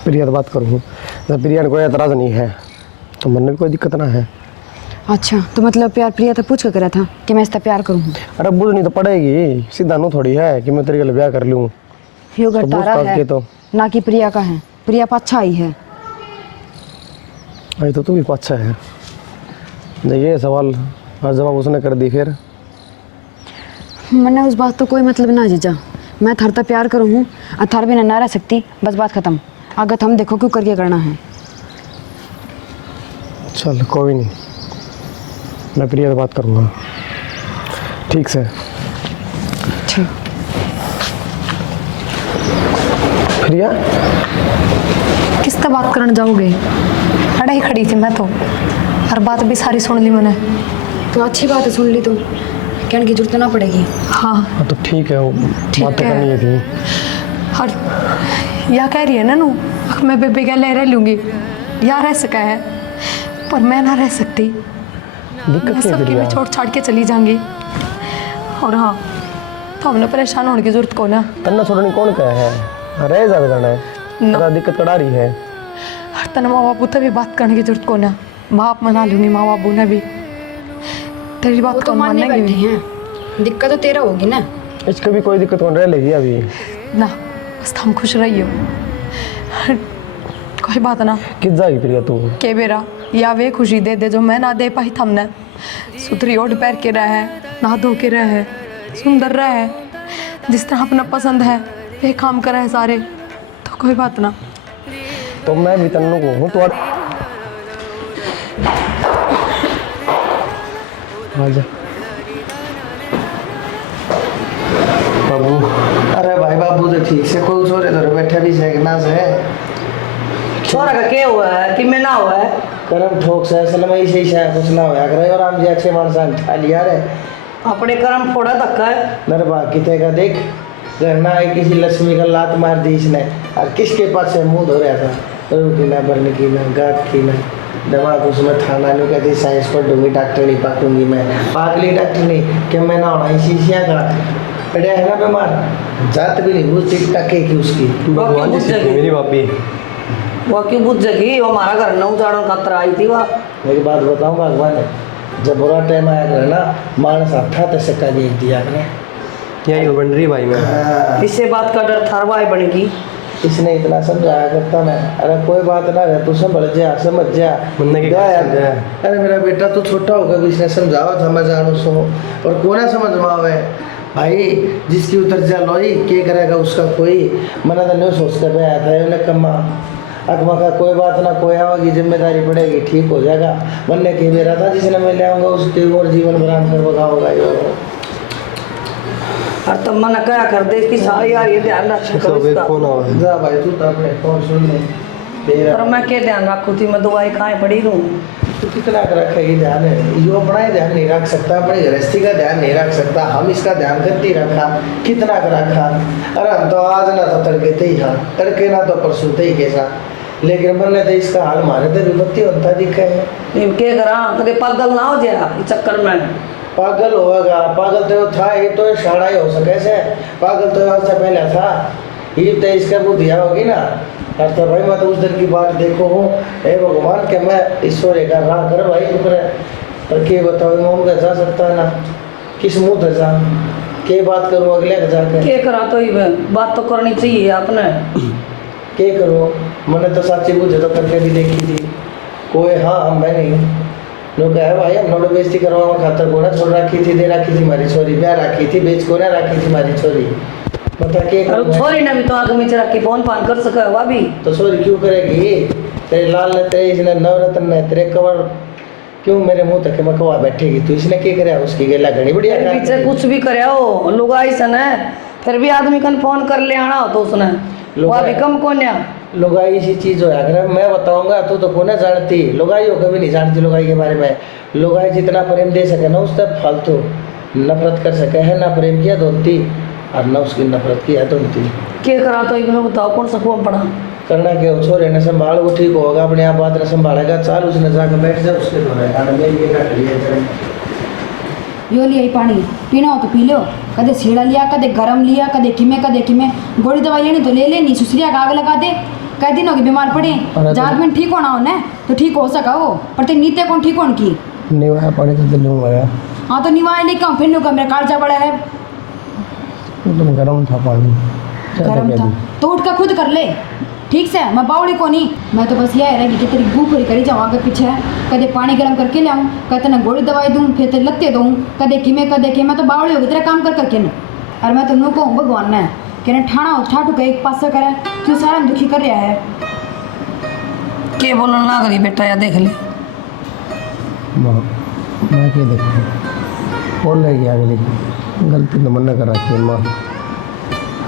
प्रिया से बात करूँ। जब प्रिया को कोई एतराज़ नहीं है तो मन में कोई दिक्कत ना है। अच्छा तो मतलब प्यार प्रिया तक पूछ कर करा था कि मैं इससे प्यार करूँ? अरे बुझ नहीं तो पड़ेगी, सीधा नो थोड़ी है कि मैं तेरे लिए ब्याह कर लूँ। यो घर तो तारा पूछताछ है की तो। ना कि प्रिया का है। प्रिया पाछा आई है। अरे तो तू भी अच्छा है। ये सवाल हर जवाब उसने कर दी फिर। मैंने उस बात तो कोई मतलब ना जीजा, मैं थार तक प्यार करूँ हूँ और थार भी ना रह सकती, बस बात खत्म। अगर हम देखो क्यों करके करना है। चल कोई नहीं, मैं प्रिया से बात करूँगा। ठीक से। ठीक। प्रिया किस तरह बात करने जाओगे? अड़ा ही खड़ी थी मैं तो, हर बात भी सारी सुन ली मैंने। तो अच्छी बात है, सुन ली तो कहने की जरूरत ना पड़ेगी। हाँ तो ठीक है, वो ठीक बात तो है। करनी ही थी। और या कह रही है ना नू मैं बेबे क्या ले रह लूँगी, या रह सका है पर मैं ना रह सकती। मैं दिक्कत क्या है सबकी प्रिया? भी छोड़ छाड़ के चली जाऊंगी। और हाँ तो हमने परेशान होने की जरूरत को ना। तन्ना छोड़नी कौन कहा है? रह ज्यादा करना है, ज़्यादा दिक्कत कड़ा रही है। तना माँ बापू तो भी बात करने की जरूरत को ना। बाप मना लूँगी, माँ बापू ने भी तेरी वो बात तो को मानने मानेंगे बैठे भी हैं, दिक्कत तो तेरा होगी ना। इसका भी कोई दिक्कत कौन रह लेगी अभी। ना। बस हम खुश रहियो, कोई बात ना। किस जाएगी प्रिया तू? के बेरा या वे खुशी दे दे जो मैं ना दे पाई थमने। सुथरी ओढ़ पैर के रहे, नहा धो के रहे, सुंदर रहे, जिस तरह अपना पसंद है वे काम करे है सारे, तो कोई बात ना। तो मैं भी तन्नू को हूँ तो आजा बाबू। अरे भाई बाबू तो ठीक से कोई छोरे तो बैठे भी सेकना से छोरा का क्या हुआ है कि मैं ना हुआ है? करम ठोक से असल में इसे ही कुछ ना होया करे। और हम जी अच्छे मानसान ठा लिया रे अपने कर्म फोड़ा धक्का है। नरबा किते का देख, करना है किसी लक्ष्मी का लात मार दी इसने। और किसके पास से मुंह धो रहा था, रोटी ना बरने की ना गात की ना दवा उसमें थाना नहीं कहती साइंस पर दूंगी, डॉक्टर नहीं पाकूंगी मैं। पागली डॉक्टर नहीं कि मैं ना होना शीशिया का पड़ा है ना बीमार, जात भी नहीं बुझती टके की उसकी। भगवान जी से मेरी भाभी। वो क्यों बुझ जगी? वो हमारा घर नौ उजाड़ों खतरा आई थी वह। मेरी बात बताऊँ भगवान, जब बुरा टाइम आया करे ना मानस अट्ठा तक सिक्का देख दिया करे। यही बन रही भाई मैं। इससे बात का डर थारवाई बनेगी। इसने इतना समझाया करता मैं, अरे कोई बात ना है तू समझ जा समझ जा। मुन्ने की जा बात यार। समझ जा। अरे मेरा बेटा तो छोटा होगा भी इसने समझावा था मैं जानू सो, और कौन है समझ मावे भाई जिसकी उतर जा लोई क्या करेगा उसका कोई। मना तो नहीं सोच कर आया था उन्हें कमा अकमा का कोई बात ना, कोई आवागी जिम्मेदारी पड़ेगी ठीक हो जाएगा। बनने की मेरा था जिसने मैं ले आऊँगा उसके और जीवन बरान कर बगाओगा यो। और तब मना क्या कर दे इसकी सारी यार ये ध्यान रखा करो सब एक इसका। फोन आवा। जा भाई तू तो अपने फोन सुन ले तेरा। पर मैं क्या ध्यान रखूँ थी? मैं दवाई खाए पड़ी रहूँ। तू कितना कर रखेगी ध्यान है? यो अपना ही ध्यान नहीं रख सकता, अपनी गृहस्थी का ध्यान नहीं रख सकता। हम इसका ध्यान करती रखा कितना कर रखा। अरे हम तो आज ना तो तड़के ते ही हाँ तड़के ना तो परसों ते ही कैसा, लेकिन बनने तो इसका हाल मारे तो विपत्ति होता दिखा है। क्या करा कदे पागल ना हो जाए इस चक्कर में। पागल होगा, पागल तो था ये तो शाड़ा ही हो सके से। पागल तो आज से पहले था, ये तो इसका बुद्धिया होगी ना। तो भाई मैं तो उस दिन की बात देखो हूँ, हे भगवान के मैं ईश्वर का राह कर भाई ऊपर पर के बताओ मोम का जा सकता है ना, किस मुँह से जा के बात करूँ अगले का जाकर क्या करा तो ये बात तो करनी चाहिए आपने। के करो। मैंने तो साची बुझे तो करके भी देखी थी कोई। हाँ हम मैं नहीं लोग है भाई, हम नोट बेइज्जती करवा खातर को ना छोड़ रखी थी, दे रखी थी हमारी छोरी, ब्याह रखी थी बेच को ना रखी थी हमारी छोरी। बता के और छोरी ने भी तो आग में रख के फोन फान कर सका हुआ भी। तो छोरी क्यों करेगी? तेरे लाल ने तेरे इसने नवरत्न ने तेरे कवर क्यों मेरे मुंह तक मैं कवा बैठेगी तू इसने क्या करे उसकी गेला घनी बढ़िया फिर पीछे कुछ भी करे हो लुगाई सन है फिर भी आदमी कन फोन कर ले आना हो तो उसने वो अभी कम कौन है लुगाई ऐसी चीज हो अगर मैं बताऊंगा तू तो कौन जानती लुगाई हो कभी नहीं जानती लुगाई के बारे में लुगाई जितना प्रेम दे सके ना उससे फालतू नफरत कर सके है ना प्रेम किया दोनती और ना उसकी नफरत किया दोनती क्या करा तो एक में बताओ कौन सा फॉर्म पड़ा करना के छोरे ने संभाल वो ठीक होगा अपने आप बात ने संभालेगा चाल उसने जाकर बैठ जाए उसके तो रहेगा मैं ये रख लिया यो लिया ही पानी पीना हो तो पी लो कदे सीढ़ा लिया कदे गरम लिया कदे किमे गोली दवाई लेनी तो ले लेनी सुसरिया का आग लगा दे कई दिन हो गए बीमार पड़े जात में ठीक होना हो ना तो ठीक हो सका वो पर ते नीते कौन ठीक होने की निवाया पड़े तो दिल लूंगा हाँ तो निवाए लेके आऊँ फिर नुका मेरा कालजा बड़ा है तुम गरम था पानी गरम था तो उठ कर खुद कर ले ठीक से मैं बावड़ी को नहीं मैं तो बस यह रहेगी कि तेरी भूख पूरी करी जाऊँ आगे पीछे कदे पानी गर्म करके ले आऊँ कदे ना गोली दवाई दूँ फिर तेरे लत्ते दूँ कदे कि मैं तो बावड़ी होगी तेरा काम कर करके न और मैं तो नू कहूँ भगवान ने कि ना ठाणा ठाटू का एक पासा करे क्यों सारा दुखी कर रहा है के बोलना ना करी बेटा या देख ले मैं क्या देखूँ बोल रही अगली गलती तो मना कर रखी माँ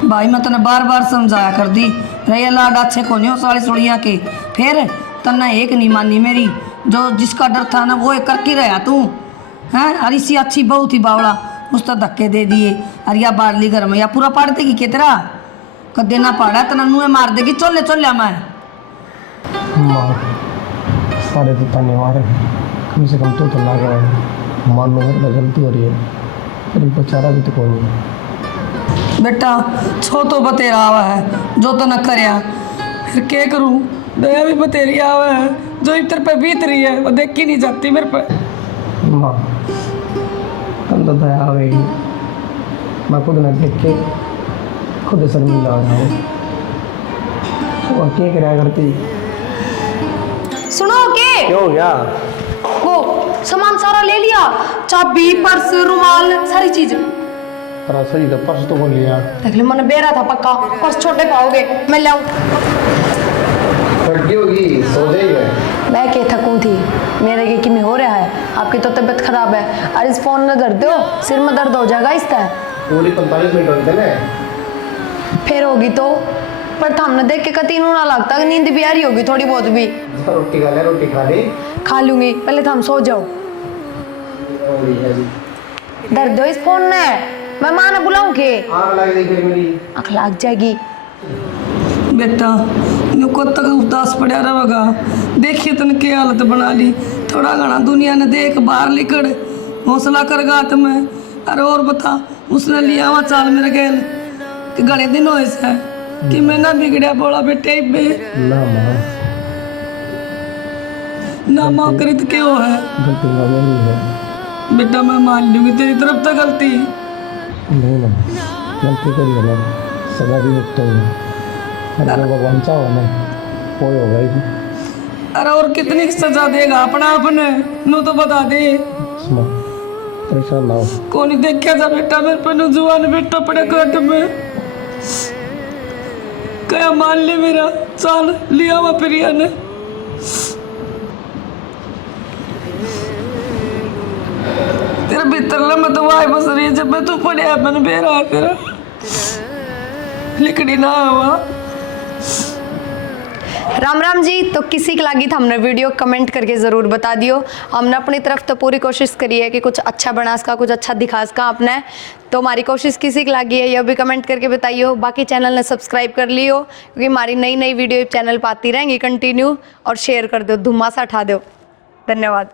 भाई मैं तने बार बार समझाया कर दी रैया लाड अच्छे को नहीं हो साली सुड़िया के फिर तन्ने एक नहीं मानी मेरी जो जिसका डर था ना वो एक करके रहा तू हैं अरे सी अच्छी बहू थी बावड़ा उस तो धक्के दे दिए अरे या बाड़ली घर में या पूरा पाड़ देगी के तेरा कदे ना पाड़ा तना मुँह मार देगी चोले चोलिया मैं माँ सारे तो ताने मारे कम से कम तो ना कर मान लो मेरी गलती हो रही है फिर बेचारा भी तो कोई नहीं बेटा छो तो बतेरा आवा है जो तो न करया फिर क्या करूं दया भी बतेरी आवा है जो इतर पे बीत रही है वो देख ही नहीं जाती मेरे पे माँ कल तो दया आवेगी मैं खुद न देख के खुद शर्मिंदा हो रहा हूँ और क्या कराया करती सुनो के क्यों हो गया वो सामान सारा ले लिया चाबी पर्स रुमाल सारी चीज पर सही तो पर्स तो बोल लिया देख ले मैंने बेरा था पक्का पर्स छोटे पाओगे मैं ले आऊं फटकी होगी सो जाएगा मैं के थकूं थी मेरे के किमी हो रहा है आपकी तो तबीयत खराब है और इस फोन में दर्द दो सिर में दर्द हो जाएगा इसका पूरी 45 मिनट होते ना फिर होगी तो पर हमने देख के कती ना लगता कि नींद भी आ रही होगी थोड़ी बहुत भी रोटी खा ले रोटी खा ली खा लूंगी पहले तो हम सो जाओ दर्द दो इस फोन ने मैं माँ ने बुलाऊं के आग लग गई मेरी आँख लग जाएगी बेटा नु को तक उदास पड़ा रहेगा देखिए तन की हालत बना ली थोड़ा घना दुनिया ने देख बाहर निकल हौसला कर गात में अरे और बता उसने लिया हुआ चाल मेरे गैल कि घने दिन हो ऐसा कि मैं ना बिगड़िया बोला बेटे बे ना माँ ना माँ करी तो क्यों है गलती ना मेरी है बेटा मैं मान लूंगी तेरी तरफ तो गलती नहीं ना गलती करी है ना सजा भी मुक्त हो अरे भगवान चाहो ना कोई होगा ही अरे और कितनी सजा देगा अपना अपने नु तो बता दे सुनो परेशान ना हो कौन ही देखा था बेटा मेरे पे जुआन बेटा पड़े कट में क्या मान ले मेरा चाल लिया हुआ प्रिया ने तेरे भीतर ला मैं तो वाई बस रही है जब मैं तू पड़े मैंने बेरा तेरा लिकड़ी ना हुआ राम राम जी तो किसी के लागी था हमने वीडियो कमेंट करके ज़रूर बता दियो हमने अपनी तरफ तो पूरी कोशिश करी है कि कुछ अच्छा बना सका कुछ अच्छा दिखा सका आपने तो हमारी कोशिश किसी के लागी है यह भी कमेंट करके बताइयो बाकी चैनल ने सब्सक्राइब कर लियो क्योंकि हमारी नई नई वीडियो चैनल पर आती रहेंगी कंटिन्यू और शेयर कर दो धुम्मासा उठा दो धन्यवाद।